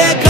le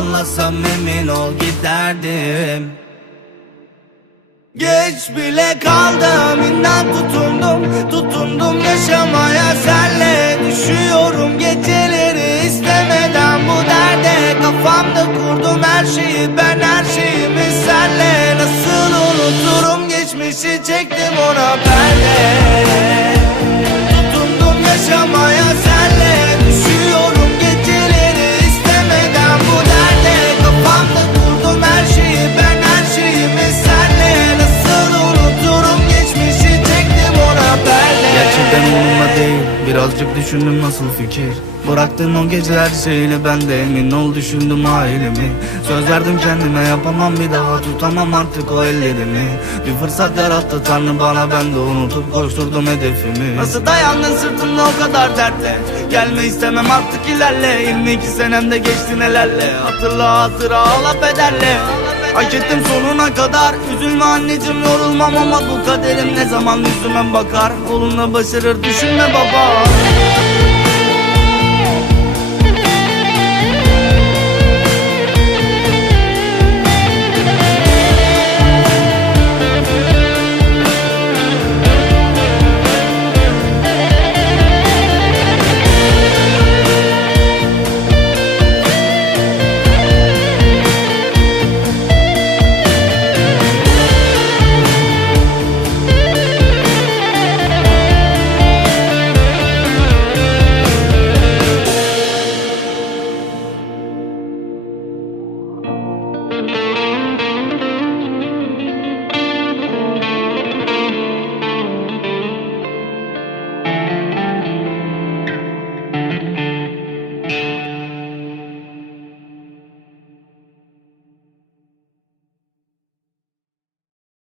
Anlasam emin ol giderdim. Geç bile kaldım inan tutundum Tutundum yaşamaya. Senle Düşüyorum geceleri istemeden bu derde. Kafamda kurdum her şeyi ben her şeyimi. Senle Nasıl unuturum geçmişi çektim ona perde düşündüm nasıl fikir? Bıraktın o gece her şeyle ben de emin ol düşündüm ailemi. Söz verdim kendime yapamam bir daha tutamam artık o ellerimi. Bir fırsat yarattı tanrı bana ben de unutup koşturdum hedefimi. Nasıl dayandın sırtımda o kadar dertle? Gelme istemem artık ilerle. 22 senemde geçti nelerle? Hatırla hatıra ağla bedelle Hak ettim sonuna kadar. Üzülme anneciğim yorulmam ama bu kaderim ne zaman yüzüme bakar? Olunla başarır düşünme baba